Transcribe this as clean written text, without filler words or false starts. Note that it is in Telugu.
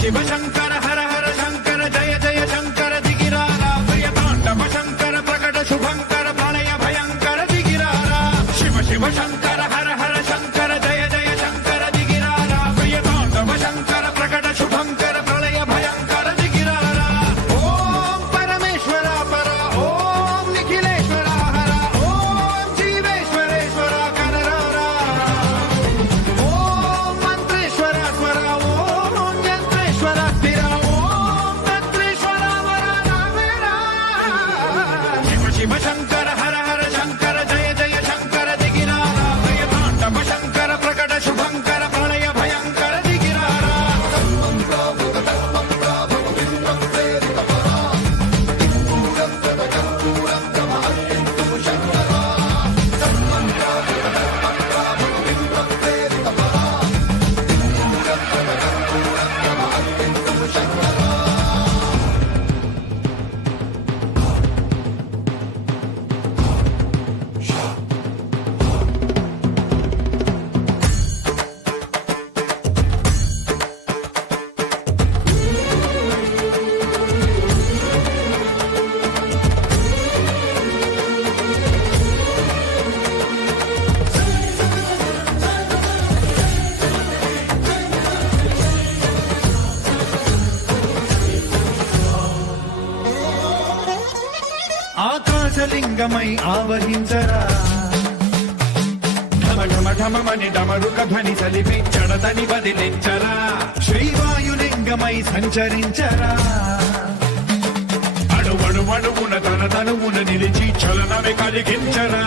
శివ శంకర హర హర శంకర జయ జయ శంకర దిగిరారా భయతాండవ శంకర ప్రకట శుభంకర ప్రళయ భయంకర దిగిరారా శివ శివ శంకర హర హర శంకర జయ జయ శంకర దిగిరారా భయతాండవ శంకర ప్రకట శుభంకర ప్రళయ భయంకర దిగిరారా ఓం పరమేశ్వర పర ఓం నిఖిలేశ్వర హర ఓం జీవేశ్వరేశ్వర కనరారా ఓం మంత్రేశ్వర స్వర ఓం యంత్రేశ్వర స్థిర ఓం తంత్రేశ్వర వర నామేరా శివ శివ శంకర హర హర శంకర జయ జయ శంకర దిగిరారా భయతాండవ శంకర ప్రకట శుభంకర ప్రళయ భయంకర దిగిరారా ఆకాశలింగమై ఆవహించరా ఢమ ఢమ ఢమమని డమరుక ధ్వని సలిపి చడతని వదిలించరా శ్రీవాయులింగమై సంచరించరా అణువణువున తన తనువున నిలిచి చలనమే కలిగించరా